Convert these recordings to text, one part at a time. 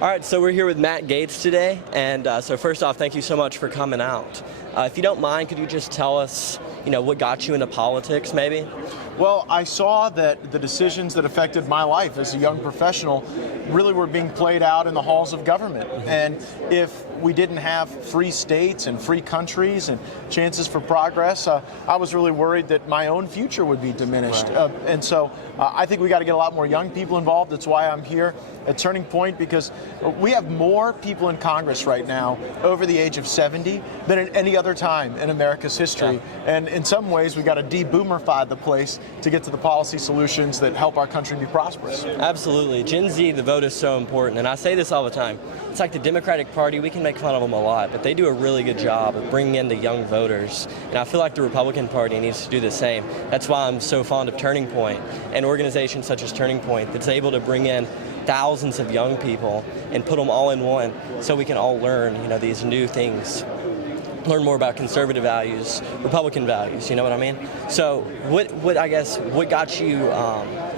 All right, so we're here with Matt Gaetz today, and so first off, thank you so much for coming out. If you don't mind, could you just tell us, what got you into politics, maybe? Well, I saw that the decisions that affected my life as a young professional really were being played out in the halls of government. And if we didn't have free states and free countries and chances for progress, I was really worried that my own future would be diminished. Right. And so I think we got to get a lot more young people involved. That's why I'm here at Turning Point, because we have more people in Congress right now over the age of 70 than at any other time in America's history. Yeah. And in some ways, we got to de-boomerify the place to get to the policy solutions that help our country be prosperous. Absolutely. Gen Z, the vote is so important, and I say this all the time. It's like the Democratic Party, we can make fun of them a lot, but they do a really good job of bringing in the young voters, and I feel like the Republican Party needs to do the same. That's why I'm so fond of Turning Point, an organization such as Turning Point that's able to bring in thousands of young people and put them all in one so we can all learn, these new things. Learn more about conservative values, Republican values, you know what I mean? So what got you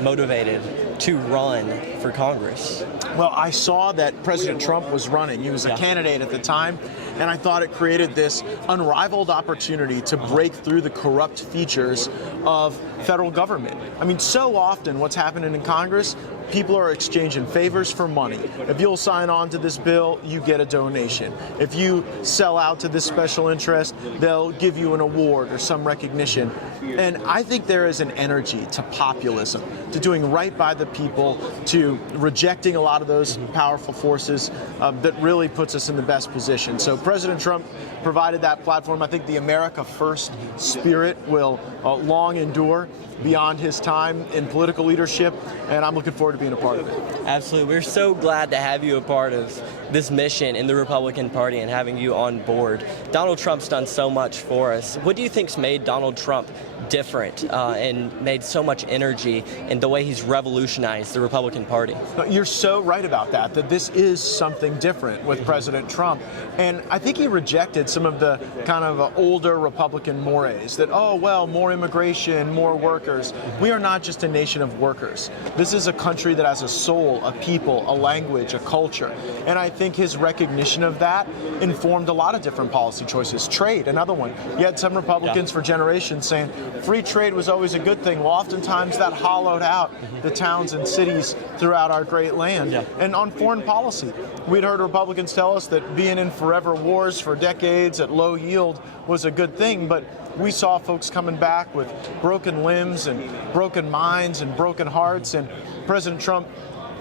motivated to run for Congress? Well, I saw that President Trump was running. He was a candidate at the time, and I thought it created this unrivaled opportunity to break through the corrupt features of federal government. I mean, so often what's happening in Congress, people are exchanging favors for money. If you'll sign on to this bill, you get a donation. If you sell out to this special interest, they'll give you an award or some recognition. And I think there is an energy to populism, to doing right by the people, to rejecting a lot of those powerful forces that really puts us in the best position. So President Trump provided that platform. I think the America First spirit will long endure beyond his time in political leadership, and I'm looking forward to being a part of it. Absolutely. We're so glad to have you a part of this mission in the Republican Party and having you on board. Donald Trump's done so much for us. What do you think's made Donald Trump different and made so much energy in the way he's revolutionized the Republican Party? You're so right about that this is something different with President Trump. And I think he rejected some of the kind of older Republican mores that, more immigration, more workers. We are not just a nation of workers. This is a country that has a soul, a people, a language, a culture. And I think his recognition of that informed a lot of different policy choices. Trade, another one. You had some Republicans for generations saying free trade was always a good thing. Well, oftentimes that hollowed out the towns and cities throughout our great land. Yeah. And on foreign policy, we'd heard Republicans tell us that being in forever wars for decades at low yield was a good thing, but we saw folks coming back with broken limbs and broken minds and broken hearts, and President Trump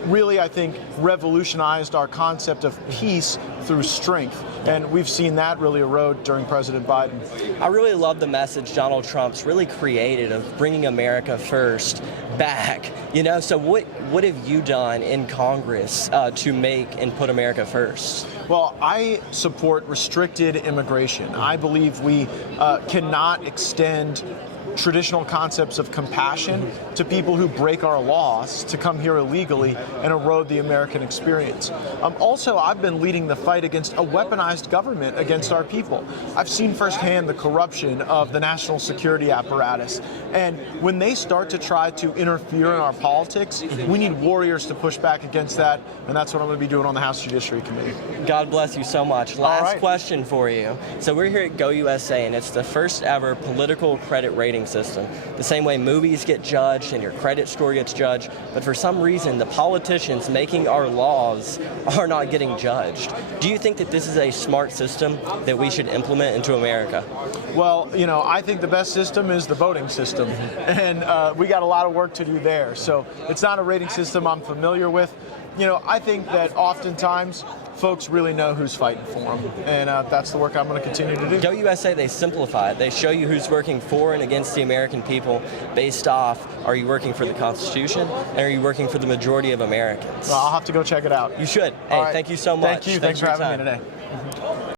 really, I think, revolutionized our concept of peace through strength. And we've seen that really erode during President Biden. I really love the message Donald Trump's really created of bringing America first back. So what have you done in Congress to make and put America first? Well, I support restricted immigration. I believe we cannot extend traditional concepts of compassion to people who break our laws to come here illegally and erode the American experience. Also, I've been leading the fight against a weaponized government against our people. I've seen firsthand the corruption of the national security apparatus. And when they start to try to interfere in our politics, we need warriors to push back against that. And that's what I'm going to be doing on the House Judiciary Committee. God bless you so much. Last question for you. So we're here at Go USA, and it's the first ever political credit rating system. The same way movies get judged and your credit score gets judged, but for some reason the politicians making our laws are not getting judged. Do you think that this is a smart system that we should implement into America? Well, I think the best system is the voting system, and we got a lot of work to do there. So it's not a rating system I'm familiar with. I think that oftentimes folks really know who's fighting for them, and that's the work I'm going to continue to do. Go USA, they simplify it. They show you who's working for and against the American people based off, are you working for the Constitution, and are you working for the majority of Americans? Well, I'll have to go check it out. You should. Hey, right. thank you so much. Thank you. Thanks for having me today.